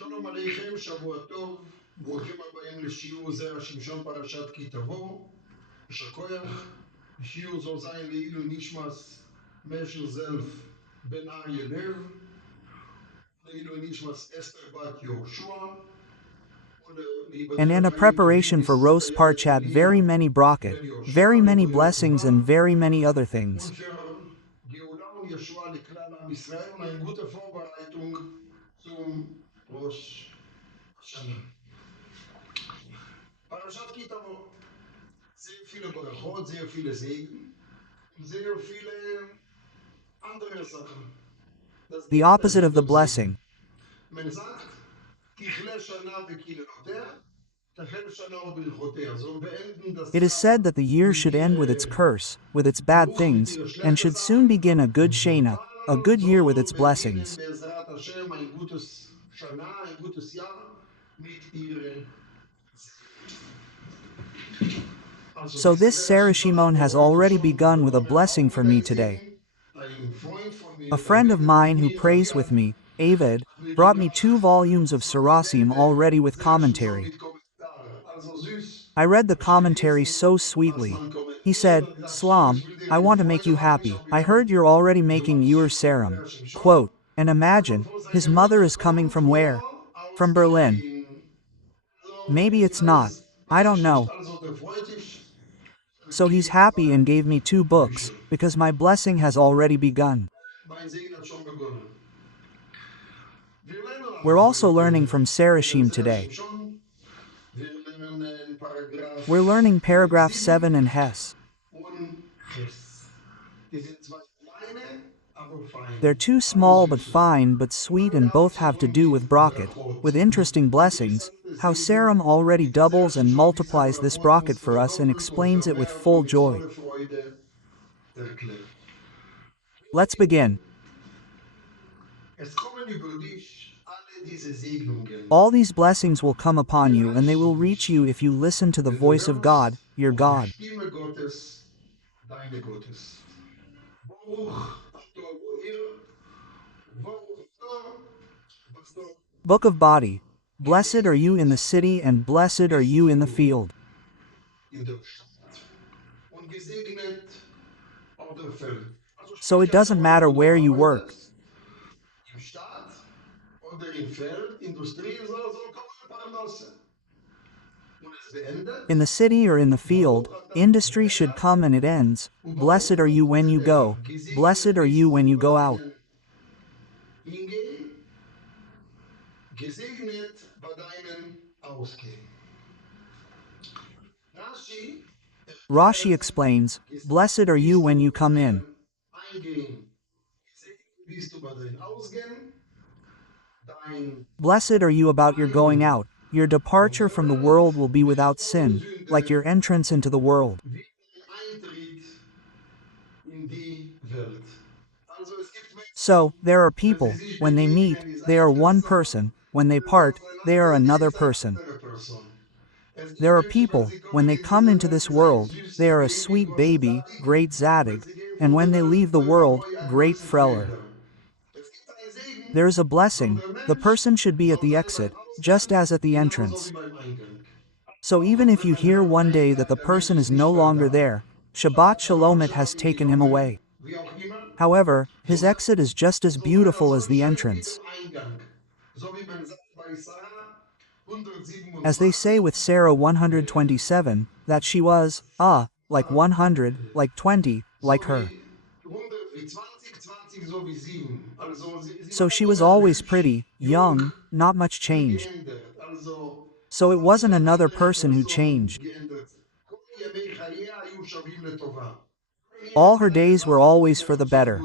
שלום עליכם, שבוע טוב, ברוכים הבאים לשיעור זera Shimshon פרשת כי תבוא, יישר כוח. שיעור soll sein לעילוי נשמת משל זלף בן אריה לב, לעילוי נשמת אסתר בת יהושע, And in a preparation for roast parchat, very many bracket, very many blessings and very many other things. גאולה וישועה לכלל עם ישראל, und eine gute Vorbereitung zum ראש השנה. פרשת כי תבוא, sehr viele ברכות, sehr viele Segen, sehr viele andere Sachen. The opposite of the blessing. Man sagt, תכלה שנה וקללותיה, תחל שנה וברכותיה. So beenden das It is said that the year should end with its curse, with its bad things, and should soon begin a good Shana, a good year with its blessings. בעזרת השם, ein gutes שנה, ein gutes Jahr mit ihre. So this Zera Shimshon has already begun with a blessing for me today. A friend of mine who prays with me, Avid, brought me 2 volumes of Sarasim already with commentary. I read the commentary so sweetly. He said, "Slam, I want to make you happy. I heard you're already making your serum." Quote, and imagine, his mother is coming from where? From Berlin. Maybe it's not. I don't know. So he's happy and gave me 2 books, because my blessing has already begun. We're also learning from Sarashim today. We're learning paragraph 7 and Hess. They're 2 small but fine but sweet, and both have to do with bracket, with interesting blessings, how Saram already doubles and multiplies this bracket for us and explains it with full joy. Let's begin. All these blessings will come upon you, and they will reach you if you listen to the voice of God, your God. Book of Body. Blessed are you in the city, and blessed are you in the field. So it doesn't matter where you work. In the city or in the field, industry should come and it ends. Blessed are you when you go. Blessed are you when you go out. Gesegnet bei deinen Ausgehen. Rashi explains, blessed are you when you come in. Blessed are you about your going out. Your departure from the world will be without sin, like your entrance into the world. So, there are people, when they meet, they are one person, when they part, they are another person. There are people, when they come into this world, they are a sweet baby, great Zadig, and when they leave the world, great Freller. There is a blessing, the person should be at the exit, just as at the entrance. So even if you hear one day that the person is no longer there, Shabbat Shalom, it has taken him away. However, his exit is just as beautiful as the entrance. As they say with Sarah 127, that she was, like 100, like 20, like her. So she was always pretty, young, not much changed. So it wasn't another person who changed. All her days were always for the better.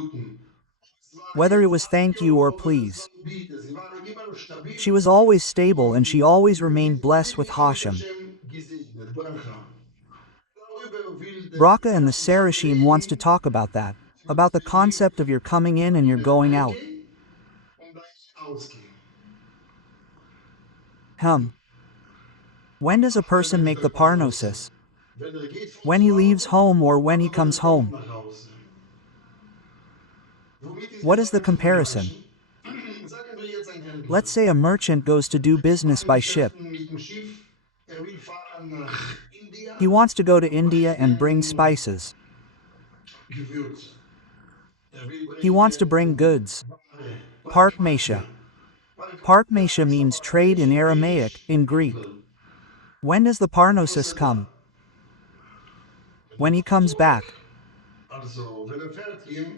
Whether it was thank you or please. She was always stable, and she always remained blessed with Hashem. Bracha and the Sarashim wants to talk about that, about the concept of your coming in and your going out. When does a person make the parnosis? When he leaves home or when he comes home? What is the comparison? Let's say a merchant goes to do business by ship. He wants to go to India and bring spices. He wants to bring goods. Parkmesha. Parkmesha means trade in Aramaic, in Greek. When does the parnosis come? When he comes back.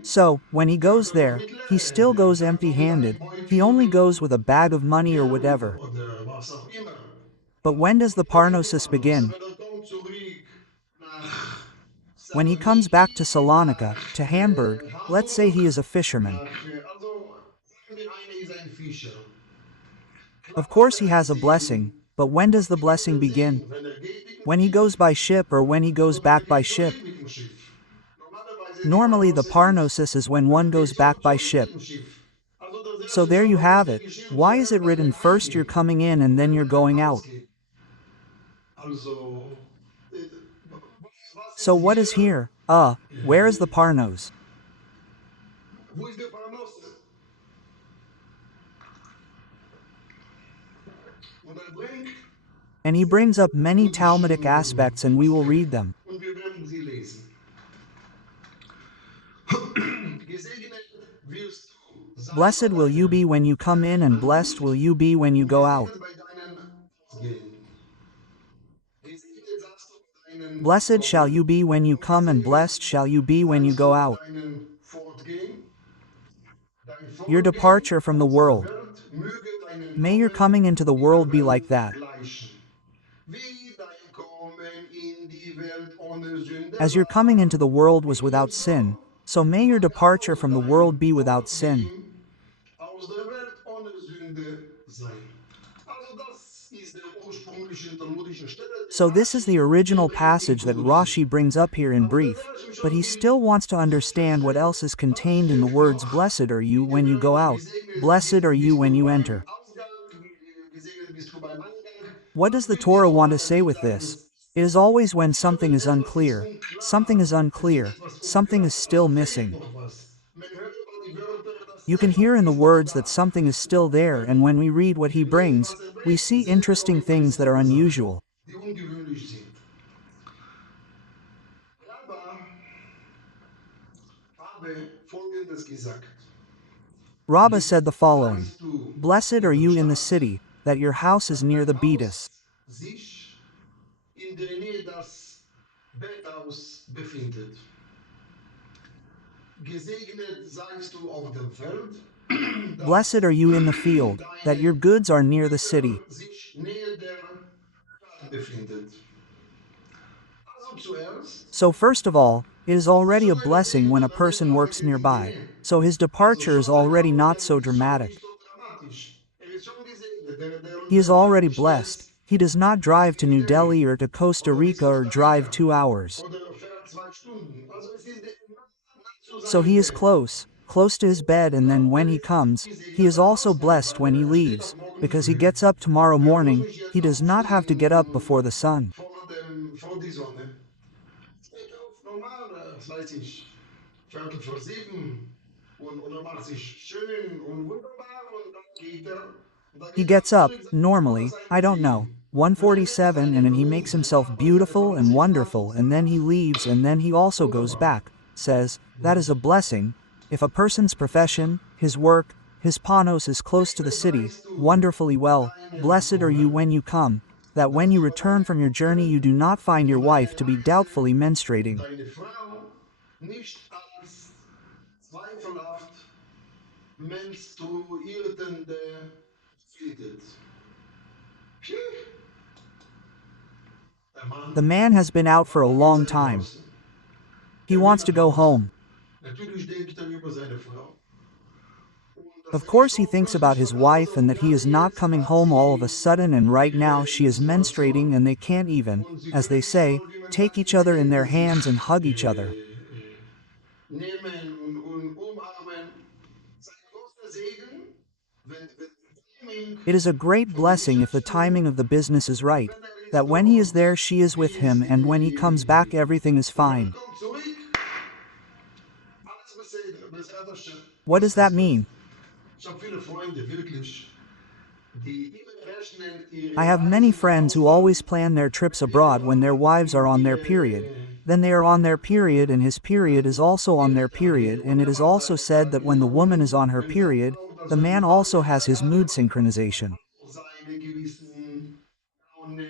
So, when he goes there, he still goes empty-handed, he only goes with a bag of money or whatever. But when does the parnosis begin? When he comes back to Salonika, to Hamburg, let's say he is a fisherman. Of course he has a blessing, but when does the blessing begin? When he goes by ship or when he goes back by ship? Normally the parnosis is when one goes back by ship. So there you have it. Why is it written first you're coming in and then you're going out? So what is here? Where is the parnos? And he brings up many Talmudic aspects and we will read them. Blessed will you be when you come in and blessed will you be when you go out. Blessed shall you be when you come and blessed shall you be when you go out. Your departure from the world. May your coming into the world be like that. As your coming into the world was without sin, so may your departure from the world be without sin. So this is the original passage that Rashi brings up here in brief, but he still wants to understand what else is contained in the words blessed are you when you go out, blessed are you when you enter. What does the Torah want to say with this? It is always when something is unclear, something is still missing. You can hear in the words that something is still there, and when we read what he brings, we see interesting things that are unusual. Rabbah said the following: Blessed are you in the city, that your house is near the Beatus. Blessed are you in the field, that your goods are near the city. So first of all, it is already a blessing when a person works nearby, so his departure is already not so dramatic. He is already blessed. He does not drive to New Delhi or to Costa Rica or drive 2 hours. So he is close to his bed, and then when he comes, he is also blessed when he leaves, because he gets up tomorrow morning, he does not have to get up before the sun. He gets up, normally, I don't know, 1:47, and then he makes himself beautiful and wonderful, and then he leaves, and then he also goes back, says, that is a blessing. If a person's profession, his work, his panos is close to the city, wonderfully well, blessed are you when you come, that when you return from your journey you do not find your wife to be doubtfully menstruating. The man has been out for a long time. He wants to go home. Of course he thinks about his wife and that he is not coming home all of a sudden, and right now she is menstruating and they can't even, as they say, take each other in their hands and hug each other. It is a great blessing if the timing of the business is right, that when he is there she is with him, and when he comes back everything is fine. What does that mean? Ich habe viele Freunde, wirklich, die immer rechnen I ihre have many Reisen im friends who Ausland always plan their trips mit abroad when their wives are on their ihre period. Then they are on their period and his period is also on their period, and it is also said that when the woman is on her period, the man also has his mood synchronization. seine gewissen Laune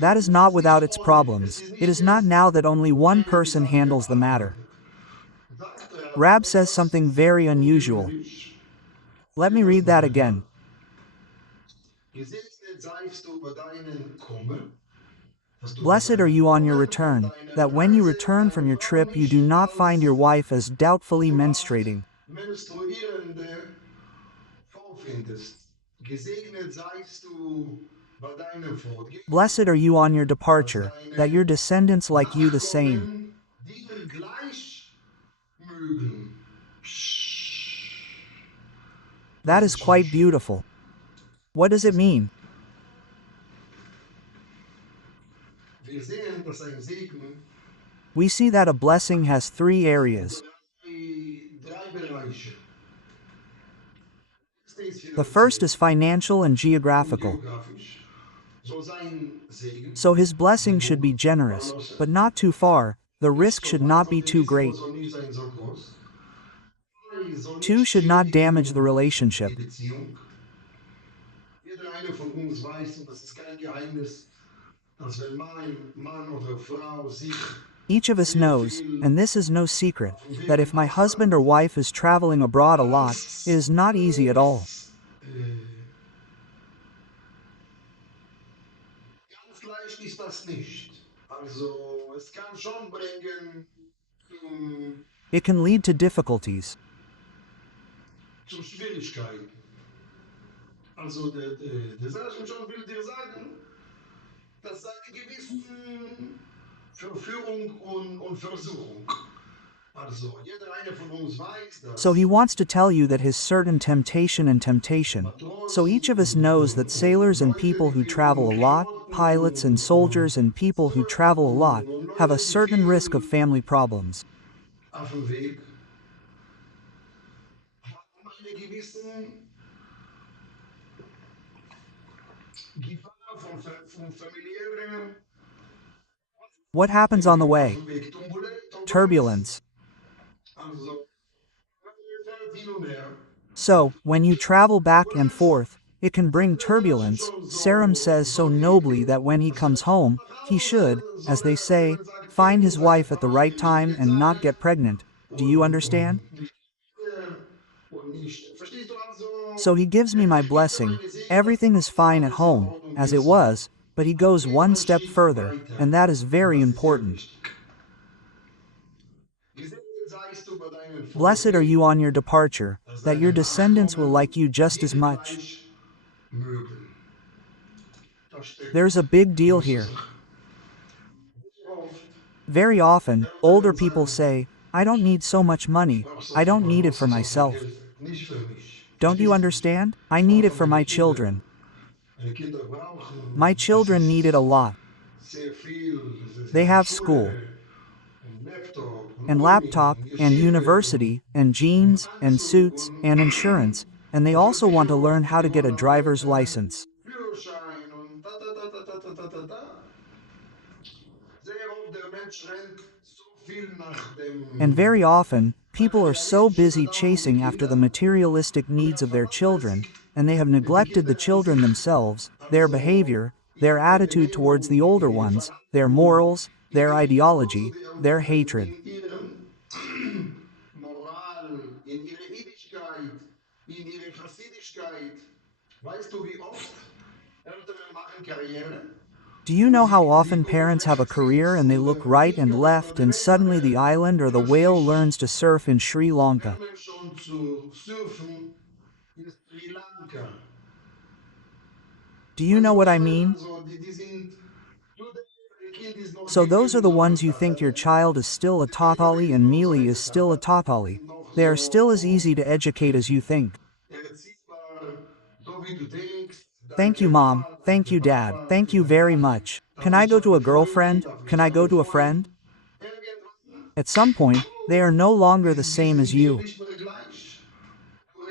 That is synchronisiert. Es not ist nicht without its ohne. Es problems. ist It nicht is not erst now that only one eine die person Sache handles the matter. bearbeitet. Sagt Rab says etwas something very unusual. förderlich. Let me read that again. Gesegnet seist du bei deinen Kommen, dass du bei Blessed are deinem you on your Kommen, von return, deiner that when you Reise, return from deine your Frau trip you do nicht not find your als wife as doubtfully zu oft menstruating. menstruierende vorfindest. Gesegnet seist du bei deinem Fortgehen, Blessed are you on your dass departure, that your deine descendants like you the same. Nachkommen dir gleich mögen. That Das is ist schon quite schön. beautiful. What does it mean? Wir sehen, dass ein Segen We see that a blessing has three areas. drei Bereiche. Das ist The first finanziell is financial and und geographical. geografisch. So sein Segen, So his blessing should be genug generous, Balance, but not too far. The nicht risk so should weit not und be die too Risiko great. soll nicht sein so groß. Soll Two nicht should not damage the schädigen die relationship. Beziehung. Jeder eine von uns weiß, und das ist kein Geheimnis, dass wenn Mann oder Frau sich Each of us sehr knows, viel and this is no secret, auf dem Weg that im if my husband Ausland or wife is traveling abroad a lot, it alles, is not easy at all. ganz leicht ist das nicht. Also es kann schon bringen zum, It can lead to difficulties. zu Schwierigkeiten. Also der Sachsen schon will dir sagen, dass eine gewisse Verführung und Versuchung. Also jeder eine von uns weiß, So he dass wants to tell you that his certain temptation and temptation. So each of us knows that sailors and Leute, people who travel a lot, pilots and soldiers and people who travel a lot, have a certain risk of family problems. auf dem Weg haben eine gewisse Gefahr von familiären What happens on the auf way? dem Weg Turbulenz. Turbulence. Also hin und her. So, when you travel back and forth, it can bring turbulence. Saram says so nobly that when he comes home, he should, as they say, find his wife at the right time and not get pregnant. Do you understand? Und nicht. Verstehst du also? So he gives me my blessing. Everything is fine at home, as it was, but he goes one step further, and that is very important. Blessed are you on your departure, that your descendants will like you just as much. There's a big deal here. Very often, older people say, I don't need so much money, I don't need it for myself. Don't you understand? I need it for my children. My children need it a lot. They have school, and laptop, and university, and jeans, and suits, and insurance, and they also want to learn how to get a driver's license. And very often, people are so busy chasing after the materialistic needs of their children, and they have neglected the children themselves, their behavior, their attitude towards the older ones, their morals, their ideology, their hatred. Do you know how often parents have a career and they look right and left and suddenly the island or the whale learns to surf in Sri Lanka? Do you know what I mean? So those are the ones you think your child is still a totally and Mealy is still a totally. They are still as easy to educate as you think. Thank you, Mom. Thank you, Dad. Thank you very much. Can I go to a girlfriend? Can I go to a friend? At some point, they are no longer the same as you.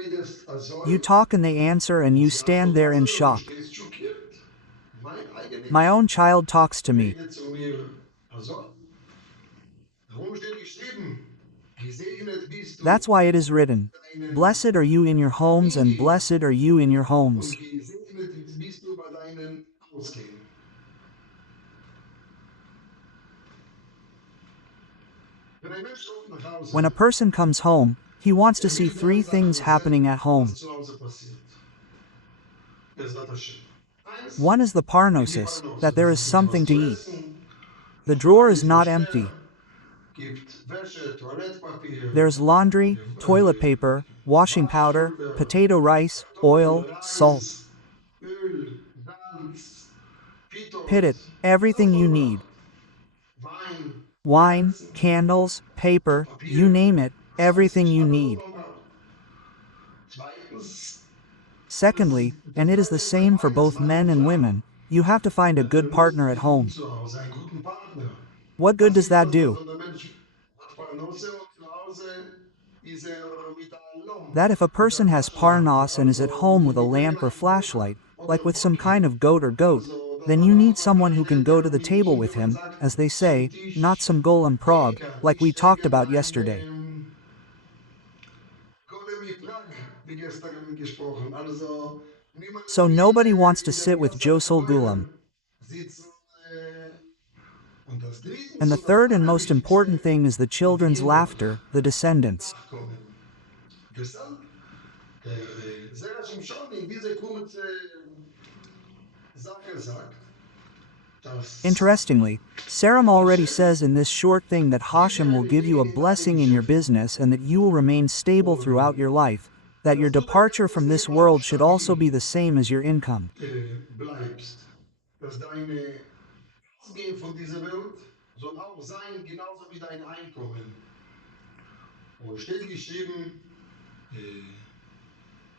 redest also. You talk and they answer and you stand there in shock. Stehst schockiert. Mein eigenes My own child talks to me. redet zu mir also. Darum steht geschrieben, gesegnet bist du That's why it is written, deinen "Blessed are you in your homes and blessed are you in your homes." und gesegnet bist du bei deinen Ausgängen. Wenn ein Mensch kommt nach Hause, When a person comes home, he wants to see three things happening at home. was zu Hause passiert. Bezrat Hashem. Eins, One is the parnosis, that there is something to eat. The drawer is not empty. gibt Wäsche, Toilettpapier, There's laundry, toilet paper, washing powder, potato rice, oil, salt. Reis, Öl, Salz, Pitos, Pit, everything you need. Wein, Wine, candles, paper, you name it, everything you need. Zweitens, Secondly, and it is the same for both men and women, you have to find a good partner at home. zu Hause einen guten Partner. What good does that do? Der Mensch hat Parnasse und zu Hause ist mit allem. That if a person has parnos and is at home with a lamp or flashlight, like with some kind of goat or goat, then you need someone who can go to the table with him, as they say, not some golem prog, like we talked about yesterday. Wie gestern gesprochen. Also, niemand So nobody wants to sit with Josel Gulam. sitzen. Und das dritte And the third and most important thing is the children's laughter, the descendants. kommen. Deshalb, der sehr Shimshon in diese kurze Sache sagt, dass Interestingly, Saram already says in this short thing that Hashem will give you a blessing in your business and that you will remain stable throughout your life, that your departure from this world should also be the same as your income. bleibst. Dass deine Ausgehen von dieser Welt soll auch sein, genauso wie dein Einkommen. Und steht geschrieben,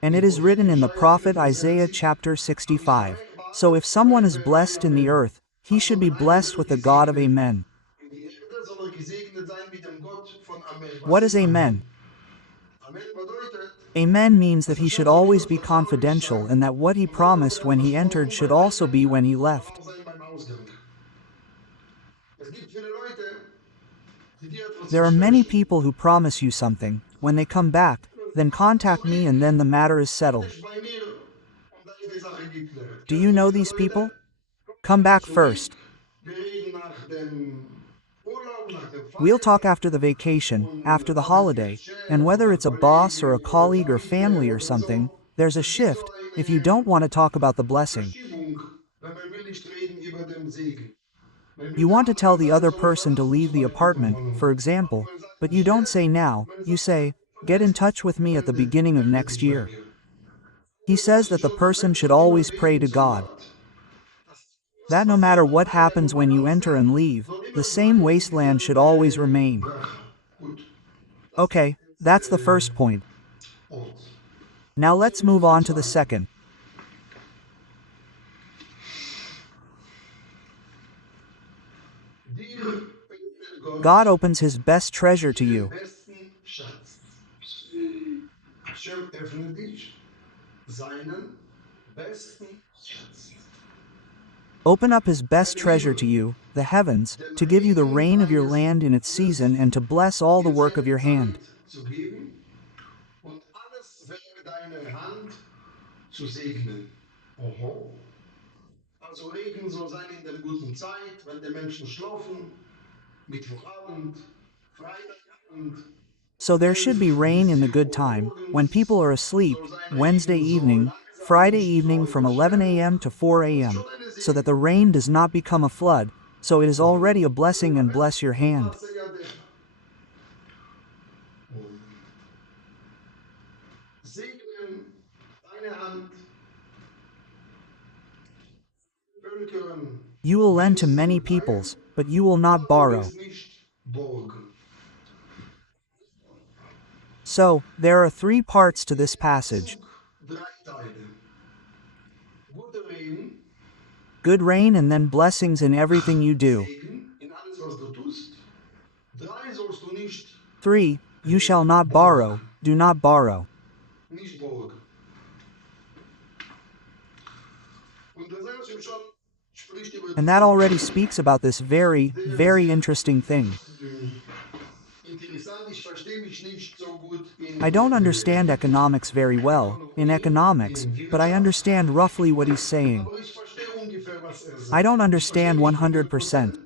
And it is written in the prophet Isaiah chapter 65, "So if someone is blessed in the earth, he should be blessed with the God of Amen." in die Erde soll gesegnet sein mit dem Gott von Amen. What is Amen? Amen bedeutet, Amen means that he should always be confidential and that what he promised when he entered should also be when he left. auch sein beim Ausgang. Es gibt viele Leute, die dir etwas There are many people who promise you something, when they come back, then contact me and then the matter is settled. bei mir und da ist die Sache geklärt. Do you know these people? Come back first. Wir reden nach dem Urlaub, nach dem We'll talk after the vacation, after the holiday, and whether it's a boss or a colleague or family or something, there's a shift if you don't want to talk about the blessing. Verschiebung, weil man will nicht reden über den Segen. You want to tell the other person to leave the apartment, for example, but you don't say now, you say, "Get in touch with me at the beginning of next year." He says that the person should always pray to God. That no matter what happens when you enter and leave, the same wasteland should always remain. Gut. Okay, that's the first point. Und Now let's move on to the second. dir öffnet Gott God opens his best treasure to you. besten Schatz. Hashem öffnet dich seinen besten Schatz. Open up his best treasure to you, the heavens, to give you the rain of your land in its season and to bless all the work of your hand. Zu geben und alles Werk deiner Hand zu segnen. Oho. Also Regen soll sein in der guten Zeit, wenn die Menschen schlafen, Mittwochabend, Freitagabend, So there should be rain in the good time, when people are asleep, Wednesday evening, Friday evening from 11 a.m. to 4 a.m., so that the rain does not become a flood, so it is already a blessing and bless your hand. Segnen deine Hand, Völkern, You will lend to many peoples, but you will not borrow. es nicht borgen. So, there are three parts to this passage: Drei Teile. Guter Regen, good rain and then blessings in everything you do. Segen in alles, was du tust. Drei sollst du nicht 3. You shall not borrow, do not borrow. nicht Burg. Und der Zera Shimshon spricht über And that already speaks about this very, very interesting thing. interessant, ich verstehe mich nicht so gut I don't understand economics very well, in economics, but I understand roughly what he's saying. aber ich verstehe ungefähr, was sagt. I don't Ich verstehe understand nicht 100%.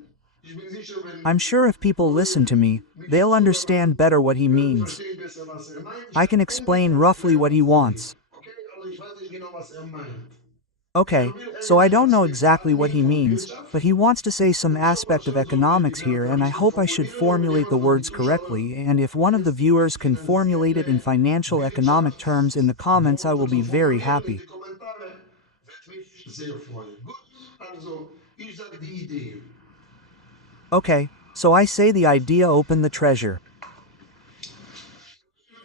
Ich bin sicher, wenn I'm sure if people listen to me, they'll understand better what he means. verstehen besser, was meint. I can explain roughly what he wants. Okay, also ich weiß nicht genau, was meint. Okay, so I don't know exactly what he means, but he wants to say some aspect of economics here, and I hope I should formulate the words correctly, and if one of the viewers can formulate it in financial economic terms in the comments, I will be very happy. Die Kommentare wird mich sehr freuen. Gut, also ich sage die Idee. Okay, so I say the idea open the treasure.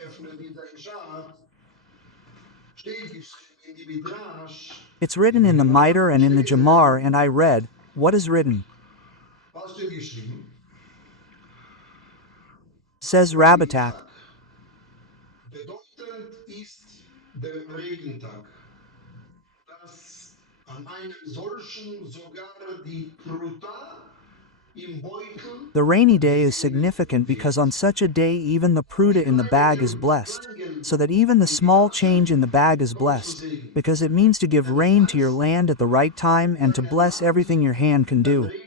Öffne die deinen Schatz. Steht geschrieben in die Midrash. It's written in the Mitre and in the Jamar, and I read, what is written? Was steht geschrieben? Says Rabbatak. Bedeutend ist der Regentag, dass an einem solchen sogar die Pruta im Beutel The rainy day is significant because on such a day even the pruta in the bag is blessed, so that even the small change in the bag is blessed, because it means to give rain to your land at the right time and to bless everything your hand can do. Regen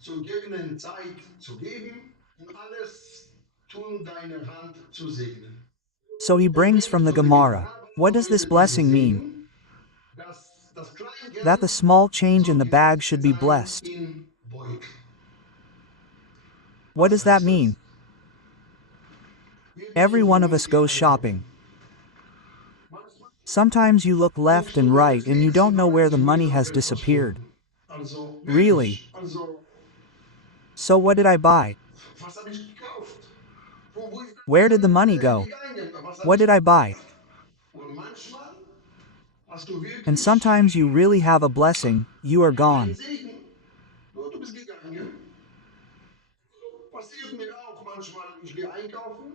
zur gegebenen Zeit zu geben und alles tun deine Hand zu segnen. So he brings from the Gemara. What does this blessing mean? Das Kleingeld That the small change in the bag should be blessed. im Beutel. What does that mean? Every one of us goes shopping. Sometimes you look left and right and you don't know where the money has disappeared. Also, Really? also, So what did I buy? was habe ich gekauft? Wo ist Where did the money go? gegangen? Was habe What did I buy? Und manchmal hast du wirklich And sometimes you really have a blessing, you are gone. Segen. Nur du bist gegangen. Passiert mir auch manchmal, ich gehe einkaufen.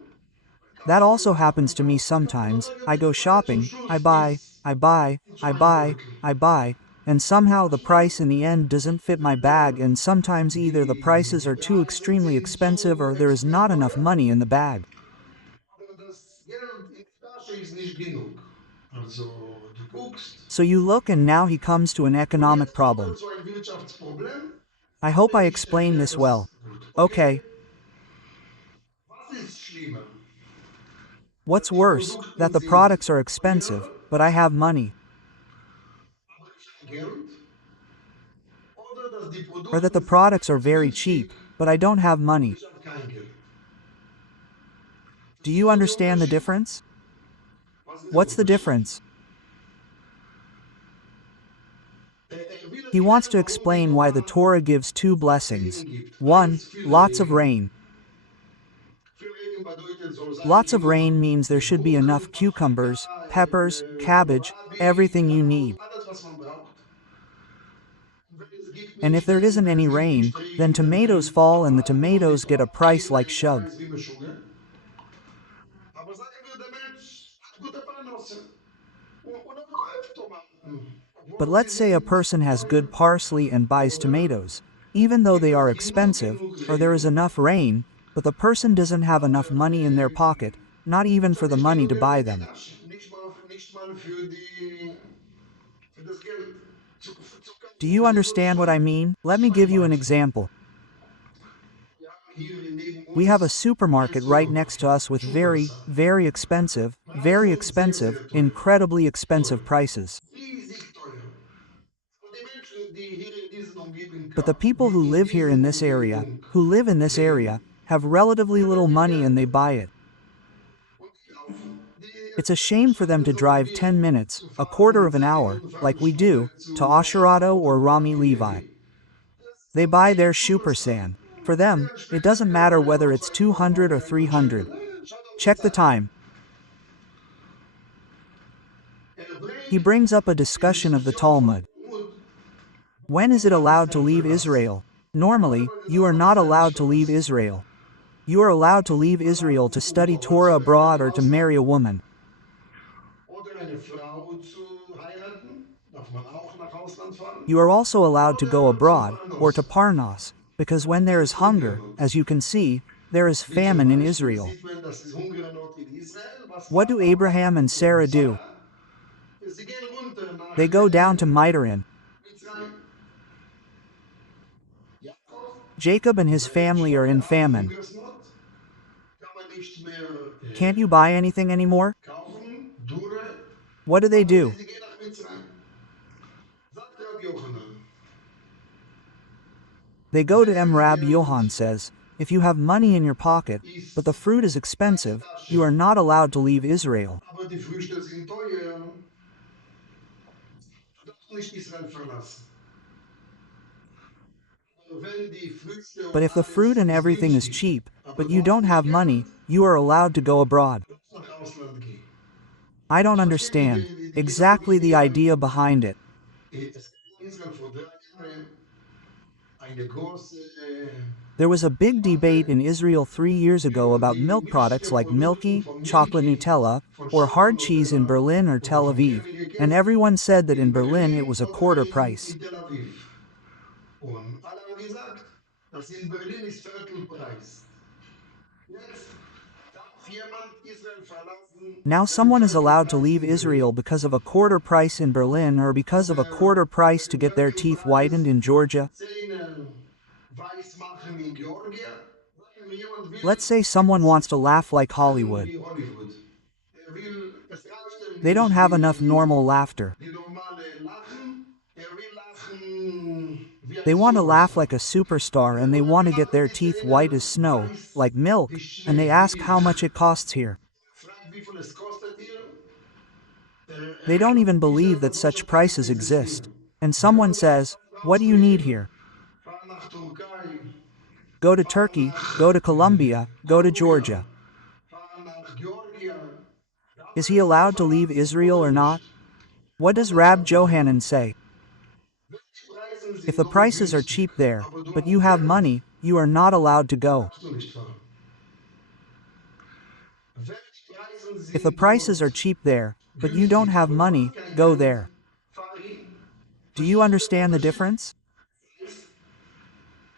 That also happens to me sometimes. I go shopping, I buy, and somehow the price in the end doesn't fit my bag, and sometimes either the prices are too extremely expensive or there is not enough money in the bag. Aber das Geld in der Tasche ist nicht genug. Also, du guckst. So you look and now he comes to an economic problem. So ein Wirtschaftsproblem. I hope I explained this well. Okay, Was ist schlimmer? what's worse? That the products are expensive, but I have money. Aber ich habe Geld? Oder dass die Produkte Or that the products are very cheap, but I don't have money. ich habe kein Geld. Do you understand the difference? Was ist What's the difference? will He wants to explain why the Torah gives two blessings. One, lots of rain. Viel Regen bedeutet, soll sein Lots of rain means there should be enough cucumbers, peppers, cabbage, everything you need. alles, was man braucht. Wenn es gibt And if there isn't any rain, then tomatoes fall and the tomatoes get a price like shug. Preis wie Mischungen. Aber sagen wir, der Mensch hat gute Parnasse. Und er kauft Tomaten. But let's say a person has good parsley and buys tomatoes, even though they are expensive, or there is enough rain, but the person doesn't have enough money in their pocket, not even for the money to buy them. Nicht mal für das Geld zu kaufen. Do you understand what I mean? Let me give you an example. Hier neben uns We have a supermarket right next to us with very, very expensive, incredibly expensive prices. riesig teuer. Und die Menschen, die hier in diesen Umgebungen But the people who live here in this area, have relatively little money and they buy it. It's a shame for them to drive 10 minutes, a quarter of an hour, like we do, to Osherado or Rami Levi. They buy their Shupersan. For them, it doesn't matter whether it's 200 or 300. Check the time. He brings up a discussion of the Talmud. When is it allowed to leave Israel? Normally, you are not allowed to leave Israel. You are allowed to leave Israel to study Torah abroad or to marry a woman. Oder eine Frau zu heiraten, darf man auch nach Ausland fahren. You are also allowed to go Oder zum abroad, or to Parnas, because when there is hunger, as you can see, there is Wie zum famine in Beispiel Israel. sieht man, dass es Hungersnot in Israel. Was What do macht Abraham and Sarah do? Sarah? Sie gehen runter nach They go down to Midian. Mitzrayim. Jakob, Jacob and his family are in famine. Hungersnot, kann man nicht mehr Can't you buy anything anymore? kaufen, Dürre. What do? Sie gehen nach Mitzrayim. Sagt Rabbi Yochanan. They go to Rabbi Yohan says, if you have money in your pocket, but the fruit is expensive, you are not allowed to leave Israel. Aber die Früchte sind teuer. Du darfst nicht Israel verlassen. Wenn die Früchte und But if the fruit and everything is günstig, cheap, aber but du you hast don't nicht have Geld, money, you are allowed to go abroad. du darfst nach Ausland gehen. I don't understand exactly the idea behind it. Es gab in Israel vor 3 Jahren eine große There was a big debate in Israel 3 years ago about milk products like Milky, chocolate Nutella, or hard cheese in Berlin or Tel Aviv, and everyone said that in Berlin it was a quarter price. in Tel Aviv. Und alle haben gesagt, dass in Berlin ist Viertelpreis. Jetzt darf jemand Israel verlassen, Now someone is allowed to leave Israel because of a quarter price in Berlin or because of a quarter price to get their teeth whitened in Georgia. Zähne weiß machen in Georgia. Sagen wir, jemand will Let's say someone wants to laugh like Hollywood. wie Hollywood. Will, es reicht ihm They don't nicht have enough normal laughter. die normale Lachen. Will lachen wie ein They want to Superstar. laugh like a superstar and they want to get their teeth white as snow, like milk, and they ask how much it costs here. Fragt, wie viel es kostet hier. They don't even believe that such prices exist. And someone says, what do you need here? Fahr nach Türkei. Go to Turkey, go to Colombia, go to Georgia. Fahr nach Georgia. Is he allowed to leave Israel or not? What does Rab Johanan say? Preisen If sind the noch prices are günstig, cheap there, aber du but hast you have Geld, money, you are not allowed to go. darfst du nicht fahren. Wenn die Preisen sind If the prices are cheap there, but you don't have money, go there. fahr hin. Do you understand the difference?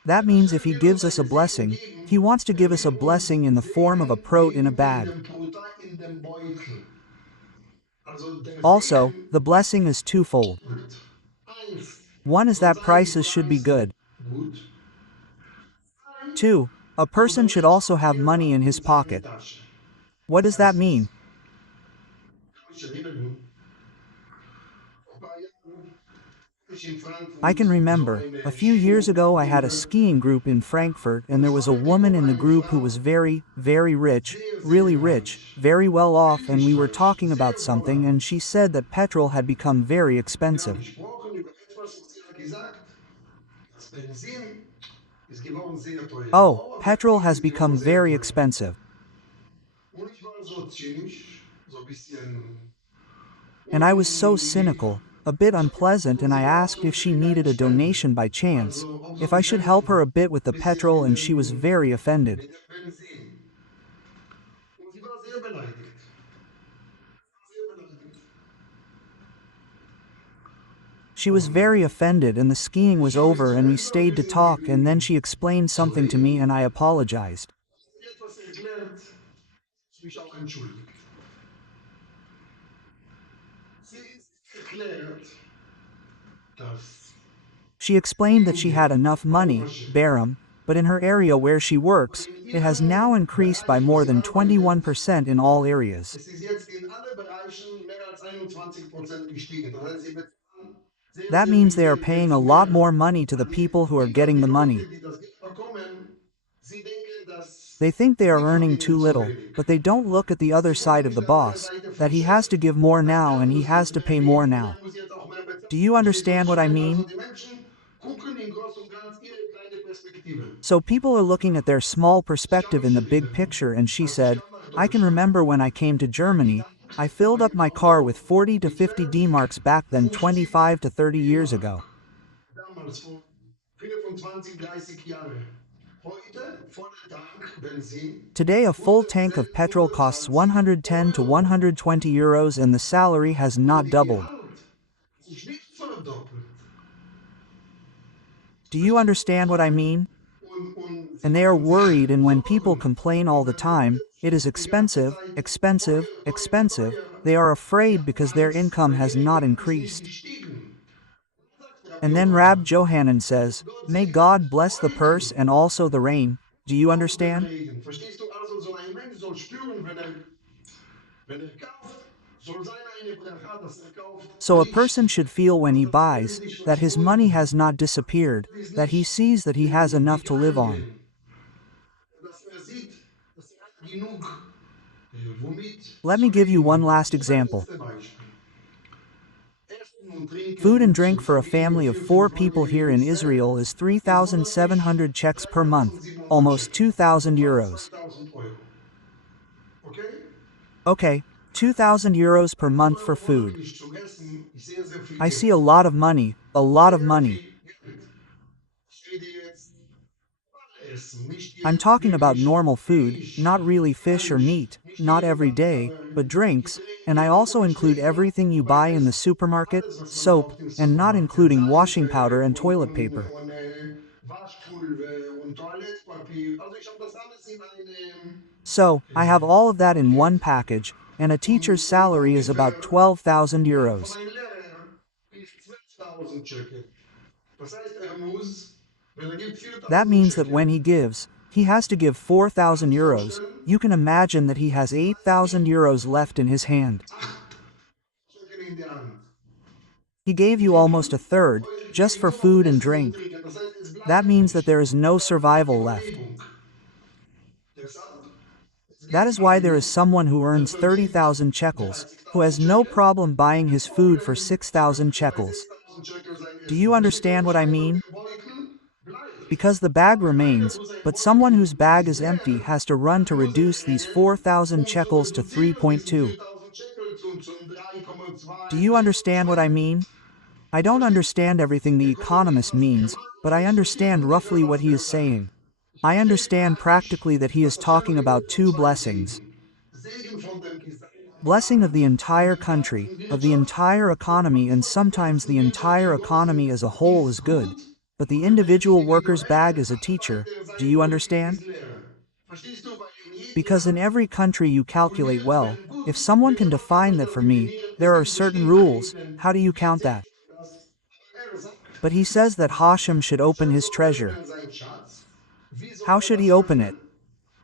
That means if he gives us a blessing, he wants to give us a blessing in the form of a prot in a bag. In dem Bruder, in dem Beutel. Also der Also, Segen the blessing is twofold. wird. Eins, One is that prices should be good. gut. 2. A person should also have money in his pocket. Tasche. What does that mean? Kann mich erinnern, vor ein paar Jahren, ich in Frankfurt I can remember, so eine a few years ago I had a Schulgruppe, skiing group in Frankfurt and there was a woman in the group who was very, very rich, really rich, very well off, and we were talking about something and she said that petrol had become very expensive. gesprochen über etwas, was sie hat gesagt. Das Benzin ist geworden sehr teuer. Oh, petrol has become very expensive. Und ich war so zynisch, so ein bisschen And I was so cynical, a bit unpleasant, and I asked if she needed a donation by chance, if I should help her a bit with the petrol, and she was very offended. mit dem Benzin. Und sie war sehr beleidigt. Sehr beleidigt. She was very offended and the skiing was over and we stayed to talk and then she explained something to me and I apologized. Sie hat etwas erklärt, sie mich auch entschuldigt. Sie erklärt, dass She explained that she had enough money, Barum, but in her area where she works, it has now increased by more than 21% in all areas. es ist jetzt in alle Bereichen mehr als 21% gestiegen. Das heißt, sie bezahlen sehr, That sehr means viel they are Geld paying jetzt a lot mehr. more money to the people who are getting the money. Die das Geld bekommen, sie denken, dass They think they are earning too little, but they don't look at the other side of the boss, that he has to give more now and he has to pay more now. muss jetzt auch mehr bezahlen. Do you understand what I mean? Also die Menschen gucken in groß und ganz ihre kleine Perspektive. So people are looking at their small perspective in the big picture, and she said, I can remember when I came to Germany, I filled up my car with 40 to 50 D-marks back then 25 to 30 years ago. Damals vor 25, 30 Jahren. Heute voller Tank Benzin. Today a full tank of petrol costs 110 to 120 euros and the salary has not doubled. Sich nicht verdoppelt. Do you understand what I mean? And they are worried, and when people complain all the time, it is expensive, expensive, expensive, they are afraid because their income has not increased. And then Rab Johanan says, may God bless the purse and also the rain. Do you understand? Verstehst du also, so ein Mensch soll spüren, wenn kauft, soll seine eine Bracha, dass kauft. So a person should feel when he buys, that his money has not disappeared, that he sees that he has enough to live on. Dass sieht, dass hat genug, womit. Let me give you one last example. Beispiel. Essen und Trinken. Food and drink for a family of 4 people here in Israel is 3,700 checks per month, almost 2,000 euros. 2.000 Euro. Okay? Okay, 2,000 euros per month for food. Nicht zu essen, ich sehe sehr viel I Geld. see a lot of money, a lot of money. Ich rede jetzt Essen, nicht I'm talking about normal food, not really fish or meat, not every day, but drinks, and I also include everything you buy in the supermarket, soap, and not including washing powder and toilet paper. und Waschpulver und Toilettpapier. Also ich habe das alles in einem. So, I have all of that in one package, and a teacher's salary is about 12,000 euros. Mein Lehrer ist 12.000 Shekel. Das heißt, muss, wenn gibt 4.000 That means that when he gives, he has to give 4,000 euros. You can imagine that he has 8,000 euros left in his hand. Shekel in der Hand. He gave you almost a third, just for food and drink. Das heißt, es bleibt That means that there is no survival left. Deshalb, That is why there is someone who earns 30,000 shekels, who has no problem buying his food for 6,000 shekels. 6.000 Shekel sein Do you understand what I mean? Beutel bleibt. Because the bag remains, but someone whose bag is empty has to run to reduce these 4,000 shekels to 3.2. 4.000 Shekel zum 3,2. Do you understand what I mean? I don't understand everything the economist means, but I understand roughly what he is saying. I understand practically that he is talking about 2 blessings. Segen von dem Gesegnetes. Blessing of the entire country, of the entire economy, and sometimes the entire economy as a whole is good, but the individual worker's bag is a teacher. Do you understand? Verstehst du, weil in jedem Because in every country you calculate well. If someone can define that for me, there are certain rules. How do you count that? sagt, But he says that Hashem should open his treasure. sein Schatz, wie soll How should he open it?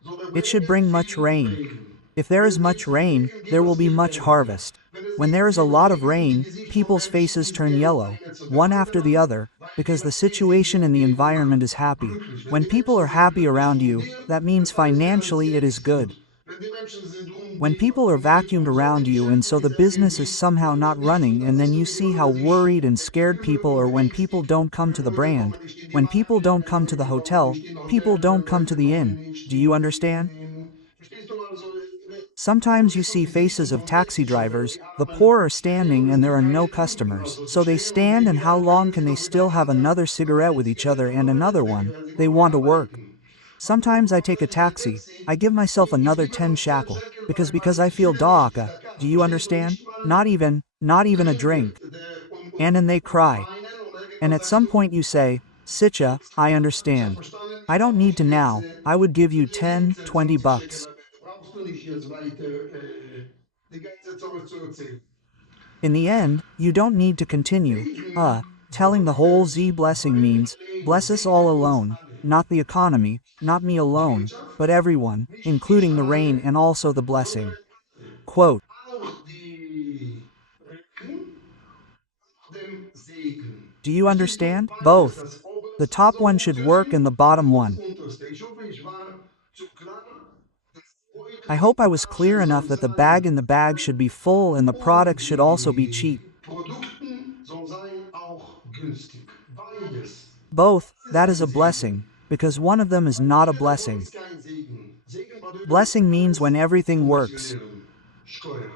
soll er It should bring much rain. If there is much rain, there will be much harvest. When there is a lot of rain, people's faces turn yellow, one after the other, because the situation in the environment is happy. When people are happy around you, that means financially it is good. Wenn die Menschen sind When people are vacuumed around you and so the business is somehow not running, and then you see how worried and scared people are when people don't come to the brand, when people don't come to the hotel, people don't come to the inn. Do you understand? Verstehst du also, Sometimes you see faces of taxi drivers, the poor are standing and there are no customers, so they stand, and how long can they still have another cigarette with each other and another one? They want to work. Sometimes I take a taxi, I give myself another 10 shekel, because I feel da'aka. Do you understand? Not even a drink. And then they cry. And at some point you say, Sitcha, I understand. I don't need to now, I would give you 10, 20 bucks. brauchst du nicht jetzt weiter die ganze Zeug zu erzählen. In the end, you don't need to continue. Telling the whole Z blessing means, bless us all alone, not the economy, not me alone, but everyone, including the rain and also the blessing. Quote, Auch die Rücken, dem Segen. do you understand? Both. Das obere, The top one should work and the bottom one. unterste. Ich hoffe, ich war zu klar. I hope I was clear enough that the bag in the bag should be full and the products should also be cheap. Produkten soll sein auch günstig. Beides. Both, that is a blessing, because one of them is not a blessing. Ist kein Segen. Segen bedeutet Blessing means when everything works. Steuer.